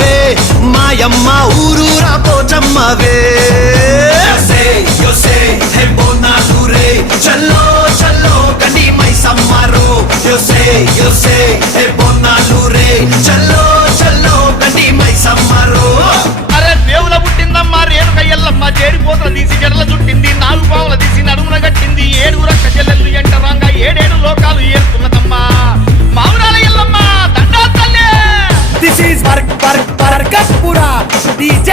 తల్లివే మాయమ్మ ఊరూరా పోచమ్మవే హే బోనాలు రే చల్లో చల్లో గండి మైసమ్మరో హే బోనాలు రే చల్లో చల్లో గండి మైసమ్మరో. అరే దేవుల పుట్టిందమ్మా రేణుక ఎల్లమ్మ చేరిపోతల తీసి జడల చుట్టింది నాలుగు పావుల తీసి నడుమున కట్టింది ఏడు రక్క చెల్లెళ్ళు ఎంటరాంగా ఏడేడు లోకాలు ఏరుతున్నదమ్మా మావురాల ఎల్లమ్మ దండా తల్లే. This is Barkatpura DJ